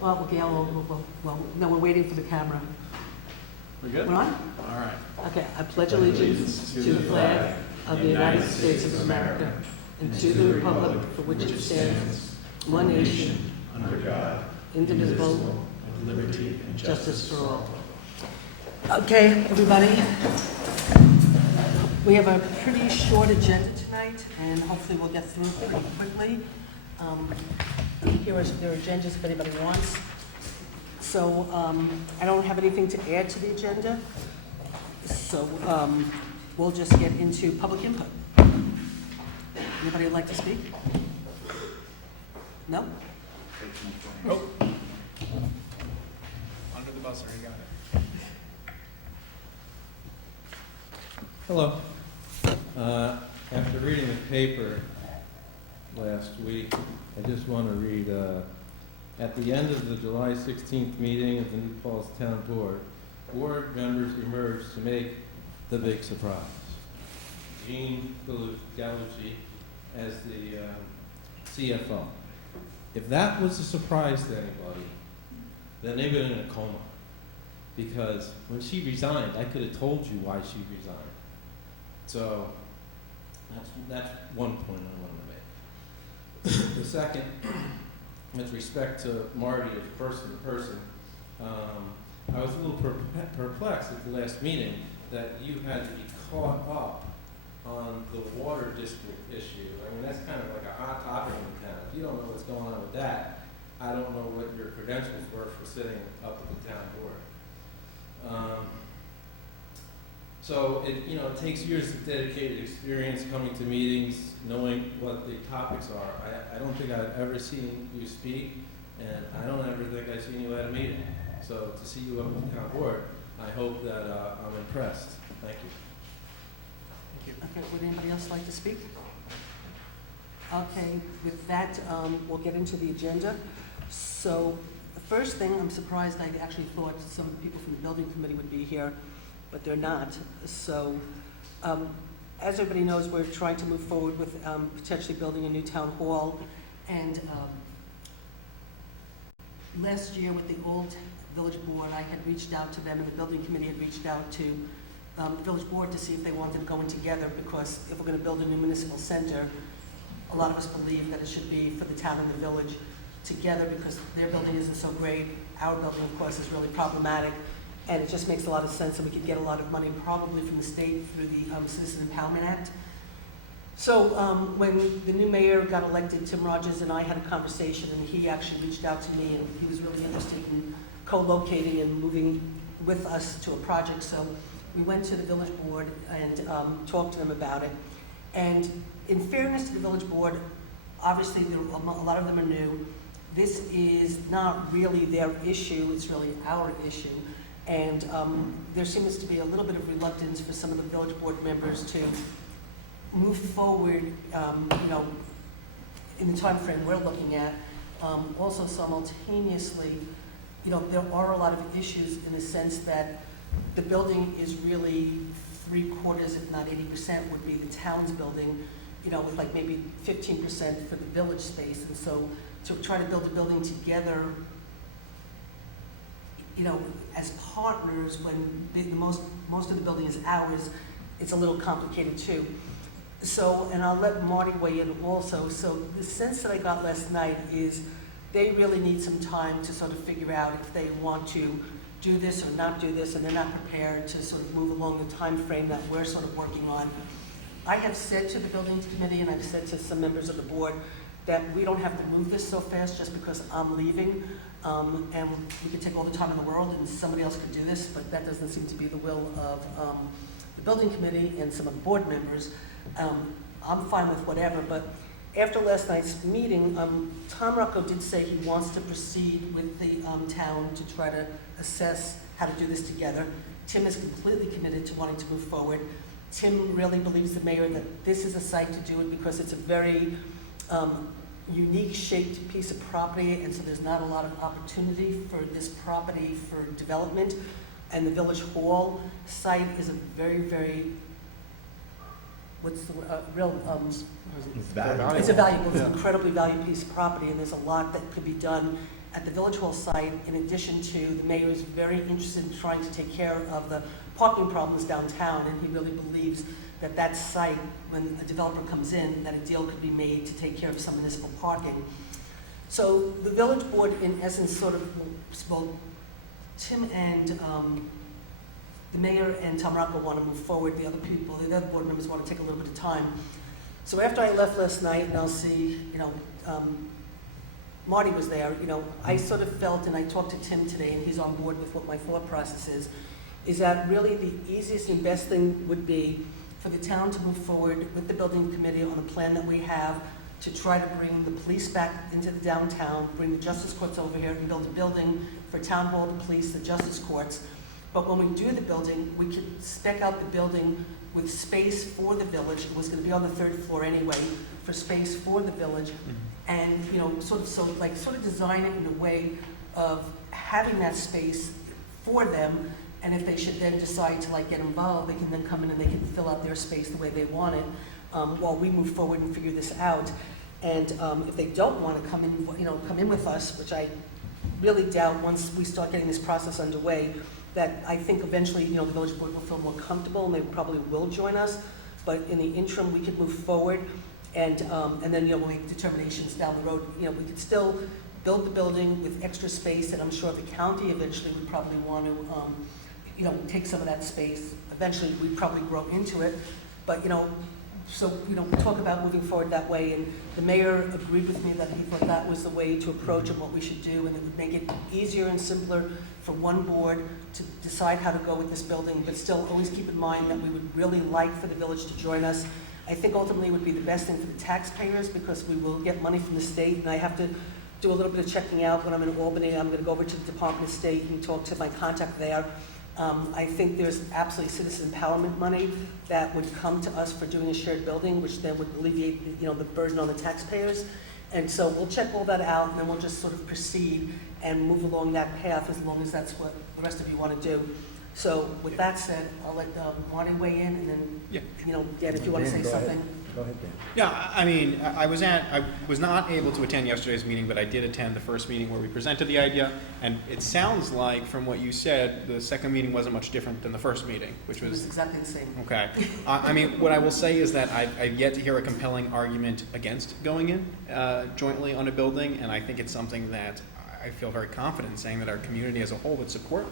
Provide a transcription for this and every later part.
Well, okay, no, we're waiting for the camera. We're good? We're on? All right. Okay, I pledge allegiance to the flag of the United States of America and to the republic for which it stands, one nation, under God, indivisible, with liberty and justice for all. Okay, everybody. We have a pretty short agenda tonight, and hopefully we'll get through it pretty quickly. Here are their agendas if anybody wants. So I don't have anything to add to the agenda. So we'll just get into public input. Anybody would like to speak? No? Oh. Under the buzzer, you got it. Hello. After reading the paper last week, I just want to read, at the end of the July 16th meeting of the New Paltz Town Board, board members emerged to make the big surprise. Jean Gallucci as the CFO. If that was a surprise to anybody, then they've been in a coma. Because when she resigned, I could have told you why she resigned. So that's one point I want to make. The second, with respect to Marty as person to person, I was a little perplexed at the last meeting that you had to be caught up on the water district issue. I mean, that's kind of like a hot topic in town. If you don't know what's going on with that, I don't know what your credentials were for sitting up at the town board. So it takes years of dedicated experience coming to meetings, knowing what the topics are. I don't think I've ever seen you speak, and I don't ever think I've seen you at a meeting. So to see you up at the town board, I hope that I'm impressed. Thank you. Okay, would anybody else like to speak? Okay, with that, we'll get into the agenda. So the first thing, I'm surprised, I actually thought some people from the building committee would be here, but they're not. So as everybody knows, we're trying to move forward with potentially building a new town hall. And last year with the old village board, I had reached out to them, and the building committee had reached out to the village board to see if they wanted to go in together, because if we're going to build a new municipal center, a lot of us believe that it should be for the town and the village together, because their building isn't so great. Our building, of course, is really problematic, and it just makes a lot of sense, and we could get a lot of money probably from the state through the Citizen Empowerment Act. So when the new mayor got elected, Tim Rogers and I had a conversation, and he actually reached out to me, and he was really interested in co-locating and moving with us to a project. So we went to the village board and talked to them about it. And in fairness to the village board, obviously a lot of them are new. This is not really their issue, it's really our issue. And there seems to be a little bit of reluctance for some of the village board members to move forward, in the time frame we're looking at. Also simultaneously, there are a lot of issues in the sense that the building is really 3/4, if not 80%, would be the town's building, with like maybe 15% for the village space. And so to try to build a building together, as partners, when most of the building is ours, it's a little complicated too. So, and I'll let Marty weigh in also. So the sense that I got last night is they really need some time to sort of figure out if they want to do this or not do this, and they're not prepared to sort of move along the time frame that we're sort of working on. I have said to the building committee, and I've said to some members of the board, that we don't have to move this so fast just because I'm leaving, and we could take all the time in the world and somebody else could do this, but that doesn't seem to be the will of the building committee and some of the board members. I'm fine with whatever, but after last night's meeting, Tom Rocco did say he wants to proceed with the town to try to assess how to do this together. Tim is completely committed to wanting to move forward. Tim really believes, the mayor, that this is a site to do it because it's a very unique shaped piece of property, and so there's not a lot of opportunity for this property for development. And the village hall site is a very, very, what's the word, it's a valuable, it's an incredibly valuable piece of property, and there's a lot that could be done at the Village Hall site, in addition to the mayor is very interested in trying to take care of the parking problems downtown, and he really believes that that site, when a developer comes in, that a deal could be made to take care of some municipal parking. So the village board, in essence, sort of, well, Tim and the mayor and Tom Rocco want to move forward. The other people, the other board members want to take a little bit of time. So after I left last night, and I'll see, Marty was there, I sort of felt, and I talked to Tim today, and he's on board with what my thought process is that really the easiest and best thing would be for the town to move forward with the building committee on a plan that we have to try to bring the police back into the downtown, bring the justice courts over here, and build a building for town hall, the police, the justice courts. But when we do the building, we could spec out the building with space for the village. It was going to be on the 3rd floor anyway, for space for the village, and sort of design it in a way of having that space for them. And if they should then decide to get involved, they can then come in and they can fill out their space the way they want it, while we move forward and figure this out. And if they don't want to come in with us, which I really doubt once we start getting this process underway, that I think eventually, the village board will feel more comfortable and they probably will join us. But in the interim, we could move forward and then, we'll make determinations down the road. We could still build the building with extra space, and I'm sure the county eventually would probably want to, take some of that space. Eventually, we'd probably grow into it. But, so, we talk about moving forward that way, and the mayor agreed with me that he thought that was the way to approach and what we should do, and it would make it easier and simpler for one board to decide how to go with this building, but still always keep in mind that we would really like for the village to join us. I think ultimately it would be the best thing for the taxpayers, because we will get money from the state, and I have to do a little bit of checking out when I'm in Albany. I'm going to go over to the Department of State and talk to my contact there. I think there's absolutely citizen empowerment money that would come to us for doing a shared building, which then would alleviate, the burden on the taxpayers. And so we'll check all that out, and then we'll just sort of proceed and move along that path as long as that's what the rest of you want to do. So with that said, I'll let Marty weigh in, and then, Dan, if you want to say Dan, go ahead. something. Go ahead, Dan. Yeah, I mean, I was not able to attend yesterday's meeting, but I did attend the first meeting where we presented the idea, and it sounds like, from what you said, the second meeting wasn't much different than the first meeting, which It was was, exactly the same. okay. I mean, what I will say is that I've yet to hear a compelling argument against going in jointly on a building, and I think it's something that I feel very confident in saying that our community as a whole would support.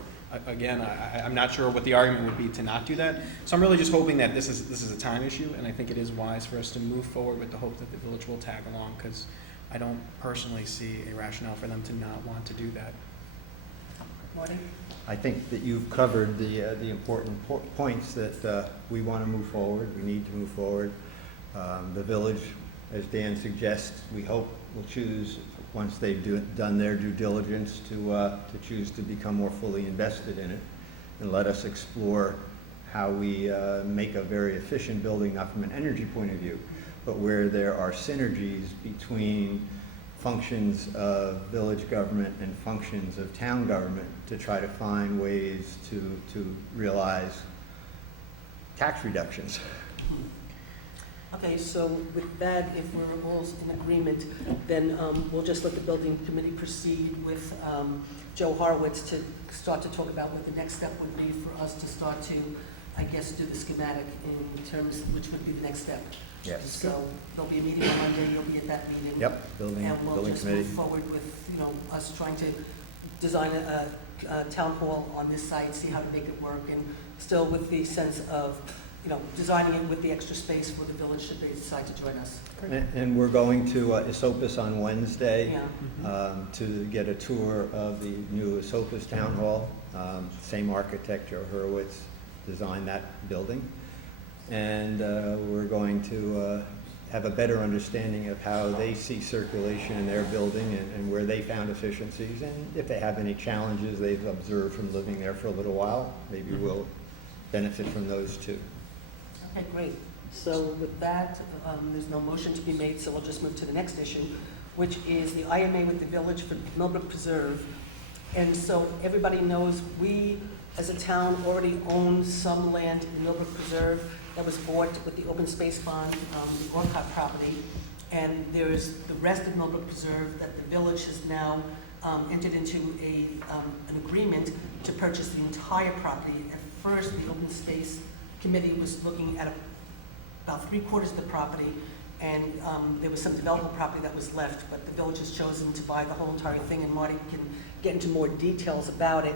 Again, I'm not sure what the argument would be to not do that. So I'm really just hoping that this is a time issue, and I think it is wise for us to move forward with the hope that the village will tag along, because I don't personally see a rationale for them to not want to do that. Marty? I think that you've covered the important points that we want to move forward. We need to move forward. The village, as Dan suggests, we hope will choose, once they've done their due diligence, to choose to become more fully invested in it, and let us explore how we make a very efficient building, not from an energy point of view, but where there are synergies between functions of village government and functions of town government, to try to find ways to realize tax reductions. Okay, so with that, if we're all in agreement, then we'll just let the building committee proceed with Joe Horowitz to start to talk about what the next step would be for us to start to, I guess, do the schematic in terms of which would be the next step. Yes. So there'll be a meeting on Monday, you'll be at that meeting. Yep, building And we'll building just committee. move forward with, us trying to design a town hall on this site, see how to make it work, and still with the sense of, designing it with the extra space for the village should they decide to join us. And we're going to Esopus on Wednesday Yeah. to get a tour of the new Esopus Town Hall. Same architect, Joe Hurwitz, designed that building. And we're going to have a better understanding of how they see circulation in their building, and where they found efficiencies. And if they have any challenges they've observed from living there for a little while, maybe we'll benefit from those too. Okay, great. So with that, there's no motion to be made, so we'll just move to the next issue, which is the IMA with the village for Millbrook Preserve. And so everybody knows we, as a town, already own some land in Millbrook Preserve that was bought with the open space bond, the Orcott property. And there's the rest of Millbrook Preserve that the village has now entered into an agreement to purchase the entire property. At first, the Open Space Committee was looking at about 3/4 of the property, and there was some developable property that was left, but the village has chosen to buy the whole entire thing, and Marty can get into more details about it.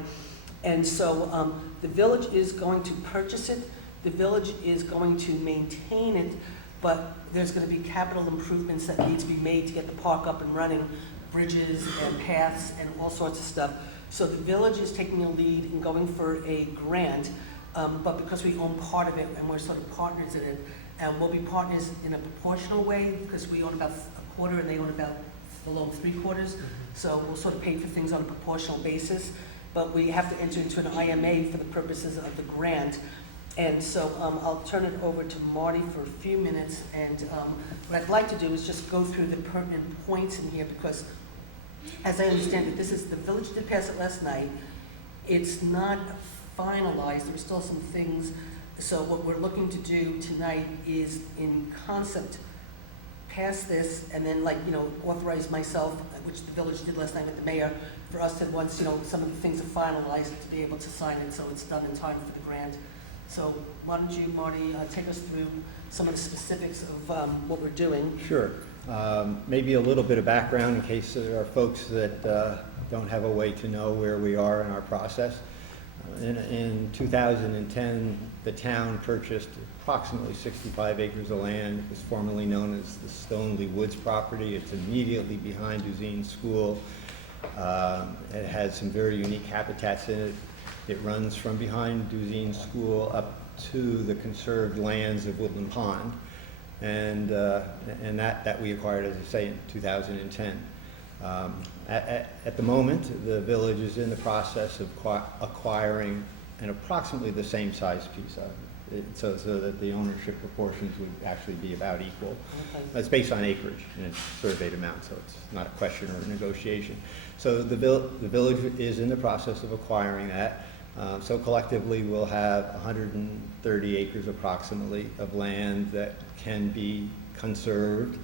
And so the village is going to purchase it, the village is going to maintain it, but there's going to be capital improvements that need to be made to get the park up and running, bridges and paths and all sorts of stuff. So the village is taking a lead in going for a grant, but because we own part of it and we're sort of partners in it, and we'll be partners in a proportional way because we own about 1/4 and they own about below 3/4. So we'll sort of pay for things on a proportional basis, but we have to enter into an IMA for the purposes of the grant. And so I'll turn it over to Marty for a few minutes, and what I'd like to do is just go through the pertinent points in here, because as I understand it, the village did pass it last night. It's not finalized, there are still some things. So what we're looking to do tonight is, in concept, pass this, and then authorize myself, which the village did last night with the mayor, for us to, once, some of the things are finalized, to be able to sign it so it's done in time for the grant. So why don't you, Marty, take us through some of the specifics of what we're doing. Sure. Maybe a little bit of background in case there are folks that don't have a way to know where we are in our process. In 2010, the town purchased approximately 65 acres of land. It was formerly known as the Stoneley Woods property. It's immediately behind Duzine School. It has some very unique habitats in it. It runs from behind Duzine School up to the conserved lands of Woodland Pond, and that we acquired, as I say, in 2010. At the moment, the village is in the process of acquiring an approximately the same size piece of it, so that the ownership proportions would actually be about equal. Okay. It's based on acreage and it's surveyed amount, so it's not a question or a negotiation. So the village is in the process of acquiring that. So collectively, we'll have 130 acres approximately of land that can be conserved.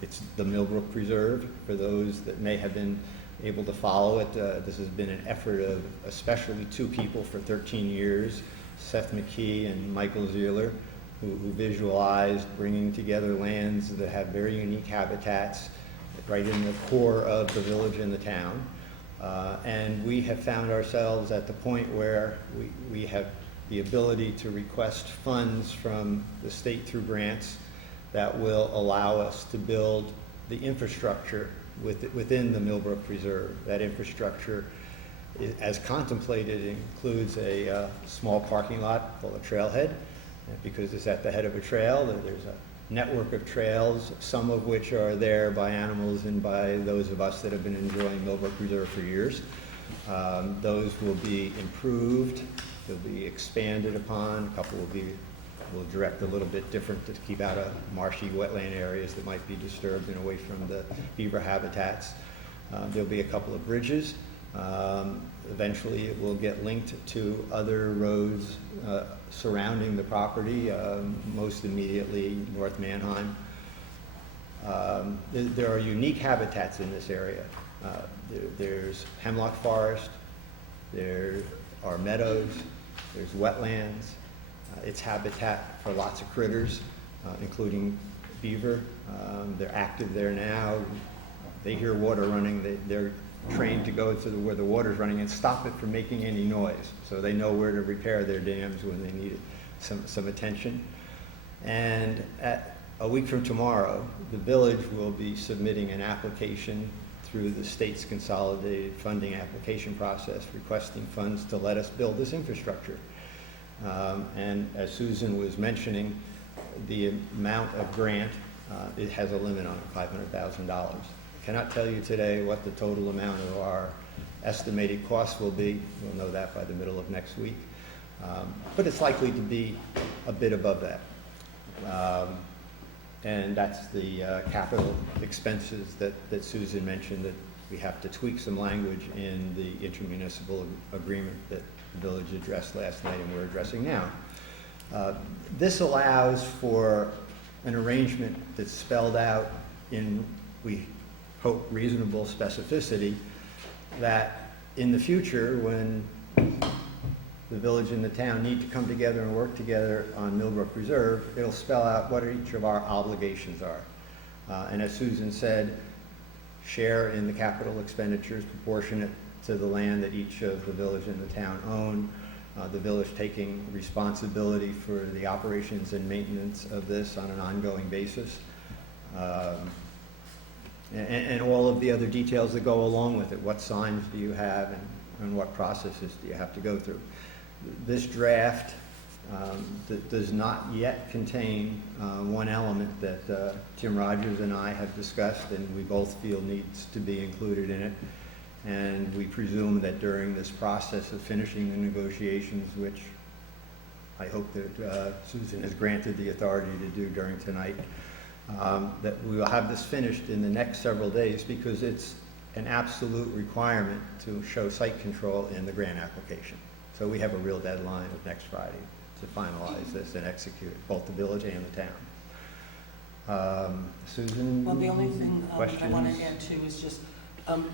It's the Millbrook Preserve, for those that may have been able to follow it. This has been an effort of especially two people for 13 years, Seth McKee and Michael Zeeler, who visualized bringing together lands that have very unique habitats right in the core of the village and the town. And we have found ourselves at the point where we have the ability to request funds from the state through grants that will allow us to build the infrastructure within the Millbrook Preserve. That infrastructure, as contemplated, includes a small parking lot called a trailhead, because it's at the head of a trail. There's a network of trails, some of which are there by animals and by those of us that have been enjoying Millbrook Preserve for years. Those will be improved, they'll be expanded upon. A couple will direct a little bit different to keep out of marshy wetland areas that might be disturbed and away from the beaver habitats. There'll be a couple of bridges. Eventually it will get linked to other roads surrounding the property, most immediately North Manheim. There are unique habitats in this area. There's hemlock forest, there are meadows, there's wetlands. It's habitat for lots of critters, including beaver. They're active there now. They hear water running. They're trained to go to where the water's running and stop it from making any noise. So they know where to repair their dams when they need some attention. And a week from tomorrow, the village will be submitting an application through the state's consolidated funding application process, requesting funds to let us build this infrastructure. And as Susan was mentioning, the amount of grant, it has a limit on it, $500,000. Cannot tell you today what the total amount of our estimated costs will be. We'll know that by the middle of next week. But it's likely to be a bit above that. And that's the capital expenses that Susan mentioned, that we have to tweak some language in the intermunicipal agreement that the village addressed last night and we're addressing now. This allows for an arrangement that's spelled out in, we hope, reasonable specificity, that in the future, when the village and the town need to come together and work together on Millbrook Reserve, it'll spell out what each of our obligations are. And as Susan said, share in the capital expenditures proportionate to the land that each of the village and the town own. The village taking responsibility for the operations and maintenance of this on an ongoing basis. And all of the other details that go along with it. What signs do you have and what processes do you have to go through? This draft does not yet contain one element that Tim Rogers and I have discussed and we both feel needs to be included in it. And we presume that during this process of finishing the negotiations, which I hope that Susan has granted the authority to do during tonight, that we will have this finished in the next several days because it's an absolute requirement to show site control in the grant application. So we have a real deadline of next Friday to finalize this and execute it, both the village and the town. Susan? Well, the only thing I want questions? to add too is just,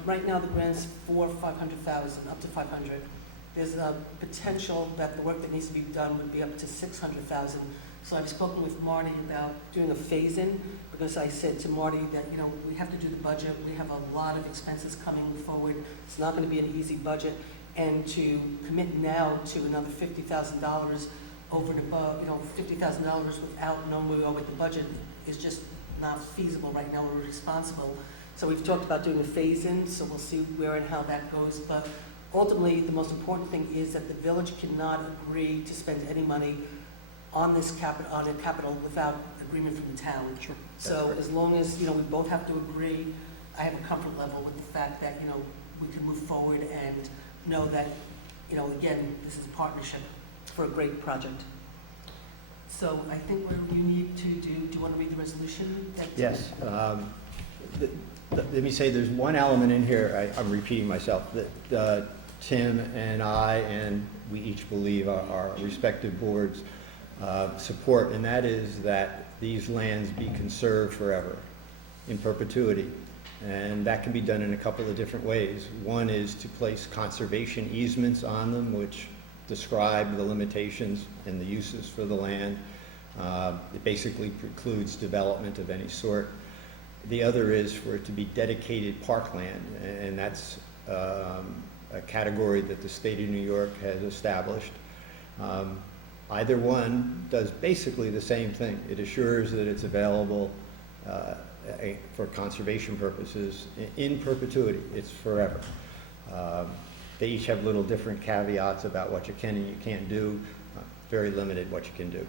right now the grant's for 500,000, up to 500. There's a potential that the work that needs to be done would be up to 600,000. So I've spoken with Marty about doing a phase-in, because I said to Marty that, you know, we have to do the budget, we have a lot of expenses coming forward, it's not going to be an easy budget, and to commit now to another $50,000 over and above, you know, $50,000 without knowing where we are with the budget is just not feasible right now. We're responsible. So we've talked about doing a phase-in, so we'll see where and how that goes. But ultimately, the most important thing is that the village cannot agree to spend any money on this capital without agreement from the town. Sure. So as long as, you know, we both have to agree, I have a comfort level with the fact that, you know, we can move forward and know that, you know, again, this is a partnership for a great project. So I think what you need to do you want to read the resolution? Yes. Let me say there's one element in here, I'm repeating myself, that Tim and I and we each believe our respective boards support, and that is that these lands be conserved forever, in perpetuity. And that can be done in a couple of different ways. One is to place conservation easements on them, which describe the limitations and the uses for the land. It basically precludes development of any sort. The other is for it to be dedicated parkland, and that's a category that the state of New York has established. Either one does basically the same thing. It assures that it's available for conservation purposes in perpetuity. It's forever. They each have little different caveats about what you can and you can't do. Very limited what you can do.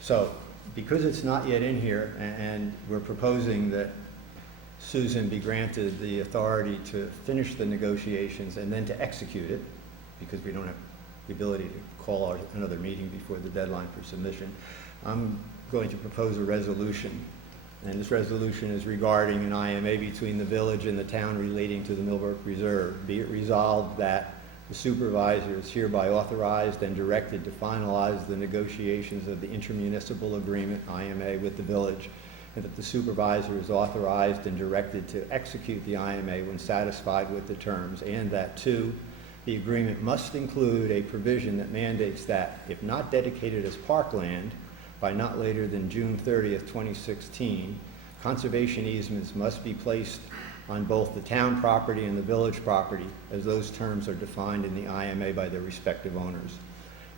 So because it's not yet in here, and we're proposing that Susan be granted the authority to finish the negotiations and then to execute it, because we don't have the ability to call another meeting before the deadline for submission, I'm going to propose a resolution. And this resolution is regarding an IMA between the village and the town relating to the Millbrook Reserve. Be it resolved that the supervisor is hereby authorized and directed to finalize the negotiations of the intermunicipal agreement, IMA, with the village, and that the supervisor is authorized and directed to execute the IMA when satisfied with the terms, and that, 2, the agreement must include a provision that mandates that, if not dedicated as parkland, by not later than June 30th, 2016, conservation easements must be placed on both the town property and the village property, as those terms are defined in the IMA by their respective owners.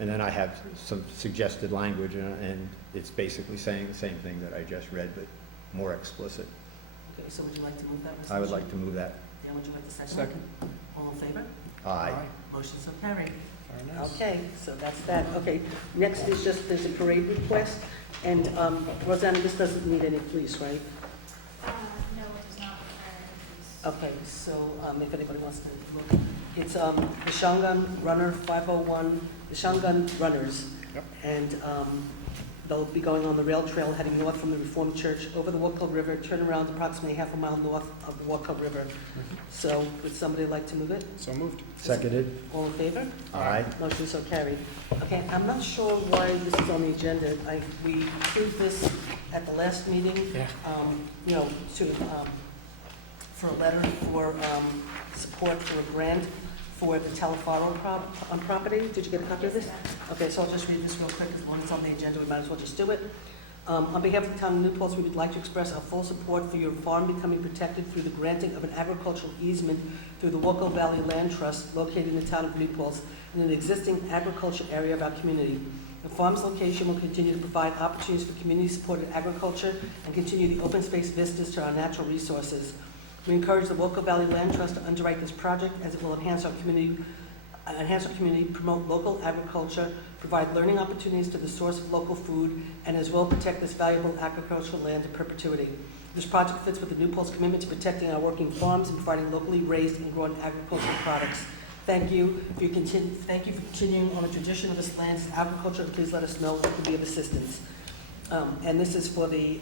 And then I have some suggested language, and it's basically saying the same thing that I just read, but more explicit. Okay, so would you like to move that resolution? I would like to move that. Dan, would you like to second? Second. All in favor? Aye. Motion so carried. Very nice. Okay, so that's that. Okay, next is just, there's a parade request, and Rosanna, this doesn't need any police, right? No, it does not require any police. Okay, so if anybody wants to look, it's the Shangan Runner 501, the Shangan Runners. Yep. And they'll be going on the rail trail heading north from the Reformed Church over the Waukegan River, turn around approximately half a mile north of the Waukegan River. So would somebody like to move it? So moved. Seconded? All in favor? Aye. Motion so carried. Okay, I'm not sure why this is on the agenda. We approved this at the last meeting. Yeah. You know, to for a letter for support for a grant for the Telefaro property. Did you get a copy of this? Okay, so I'll just read this real quick, as long as it's on the agenda, we might as well just do it. On behalf of the town of New Paltz, we would like to express our full support for your farm becoming protected through the granting of an agricultural easement through the Walco Valley Land Trust located in the town of New Paltz in an existing agriculture area of our community. The farm's location will continue to provide opportunities for community-supported agriculture and continue the open space vistas to our natural resources. We encourage the Walco Valley Land Trust to underwrite this project as it will enhance our community, promote local agriculture, provide learning opportunities to the source of local food, and as well protect this valuable agricultural land in perpetuity. This project fits with the New Paltz commitment to protecting our working farms and providing locally raised and grown agricultural products. Thank you for continuing on the tradition of this land's agriculture. Please let us know if we can be of assistance. And this is for the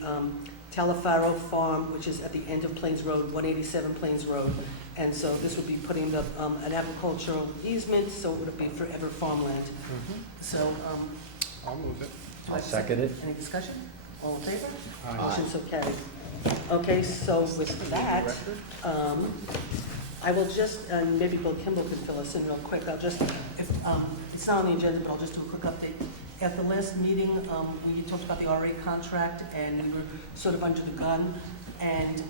Telefaro Farm, which is at the end of Plains Road, 187 Plains Road. And so this would be putting the, an agricultural easement, so it would be forever farmland. So, I'll move it. do I I'll second it. Any discussion? All in favor? Aye. Motion so carried. Okay, so with that, I will just, and maybe Bill Kimball can fill us in real quick. I'll just, if, it's not on the agenda, but I'll just do a quick update. At the last meeting, we talked about the RA contract, and we were sort of under the gun, and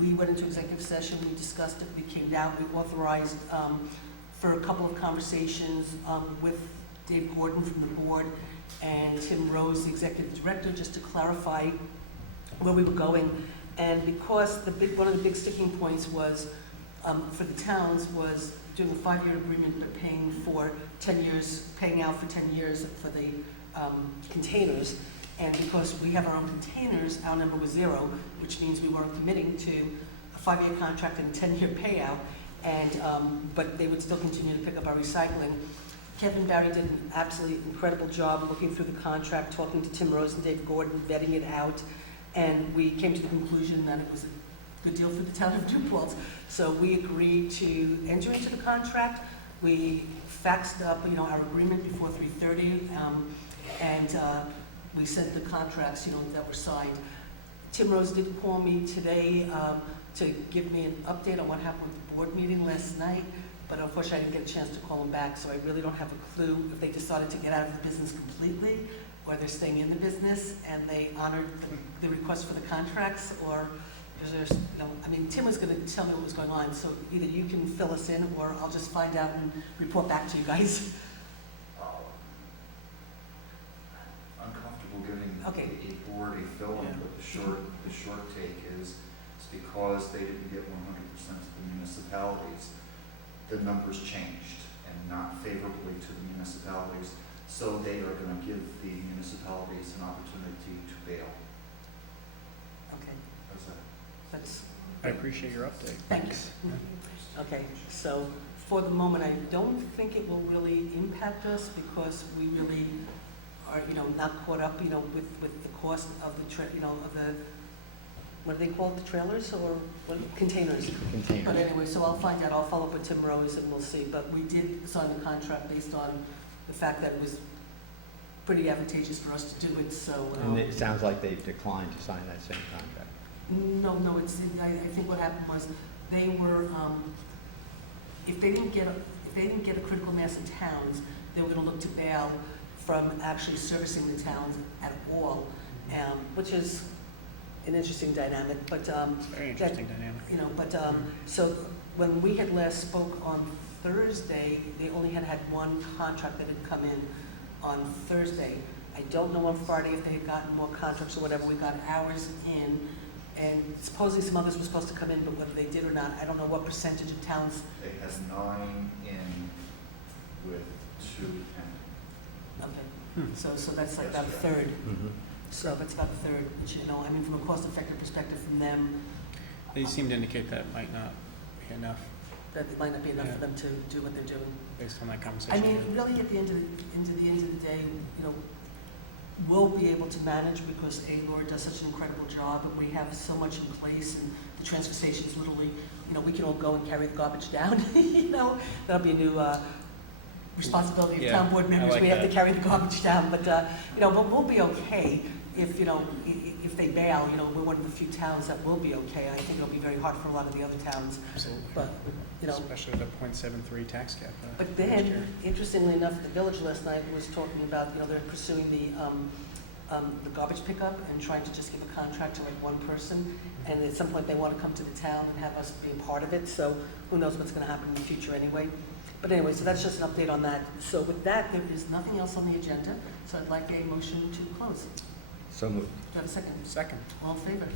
we went into executive session, we discussed it, we came out, we authorized for a couple of conversations with Dave Gordon from the board and Tim Rose, the executive director, just to clarify where we were going. And because one of the big sticking points was, for the towns, was doing a 5-year agreement, but paying for 10 years, paying out for 10 years for the containers. And because we have our own containers, our number was 0, which means we weren't committing to a 5-year contract and a 10-year payout. And but they would still continue to pick up our recycling. Kevin Barry did an absolutely incredible job looking through the contract, talking to Tim Rose and Dave Gordon, vetting it out, and we came to the conclusion that it was a good deal for the town of New Paltz. So we agreed to enter into the contract. We faxed up, our agreement before 3:30, and we sent the contracts, that were signed. Tim Rose did call me today to give me an update on what happened with the board meeting last night, but unfortunately I didn't get a chance to call him back, so I really don't have a clue if they decided to get out of the business completely, or they're staying in the business and they honored the request for the contracts, or is there, Tim was going to tell me what was going on, so either you can fill us in or I'll just find out and report back to you guys. Uncomfortable giving Okay. a board a fill-in, but the short take is, it's because they didn't get 100% of the municipalities, the numbers changed, and not favorably to the municipalities, so they are going to give the municipalities an opportunity to bail. Okay, How's that? that's, I appreciate your update. thanks. Okay, so for the moment, I don't think it will really impact us because we really are, not caught up, with the cost of the what do they call it, the trailers or containers? But Container. anyway, so I'll find out, I'll follow up with Tim Rose and we'll see. But we did sign the contract based on the fact that it was pretty advantageous for us to do it, so. And it sounds like they've declined to sign that same contract. No, I think what happened was they were, if they didn't get a critical mass in towns, they were gonna look to bail from actually servicing the towns at all, which is an interesting dynamic, but, It's a very interesting dynamic. so when we had last spoke on Thursday, they only had one contract that had come in on Thursday. I don't know on Friday if they had gotten more contracts or whatever. We got ours in, and supposedly some others were supposed to come in, but whether they did or not, I don't know what percentage of towns. They had 9 in with 2 pending. Okay, so that's like about a third. So that's about a third, which, from a cost-effective perspective from them, They seem to indicate that might not be enough that it might not be enough for Yeah. them to do what they're doing. based on that conversation. Really, at the end of the day, we'll be able to manage because Laura does such an incredible job, and we have so much in place, and the transfer station's literally, we can all go and carry the garbage down, That'll be a new responsibility of Yeah, town board members. I like We have to that. carry the garbage down, but we'll be okay if if they bail, you know, we're one of the few towns that will be okay. I think it'll be very hard for a lot of the other towns, Absolutely. but, you know. Especially the .73 tax cap. But next then, year. interestingly enough, the village last night was talking about, you know, they're pursuing the garbage pickup and trying to just give a contract to like one person. And at some point, they want to come to the town and have us be a part of it. So who knows what's going to happen in the future anyway. But anyway, so that's just an update on that. So with that, there is nothing else on the agenda. So I'd like a motion to close. So moved. Do you have a second? Second. All in favor?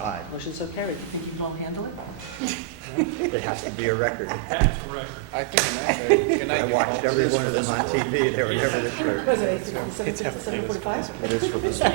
Aye. Motion so carried. You think you can all handle it? It has to be a record. I think in that day, good night. I watched every one of them on TV, they were never this short. Was it 7:45? It is for this one.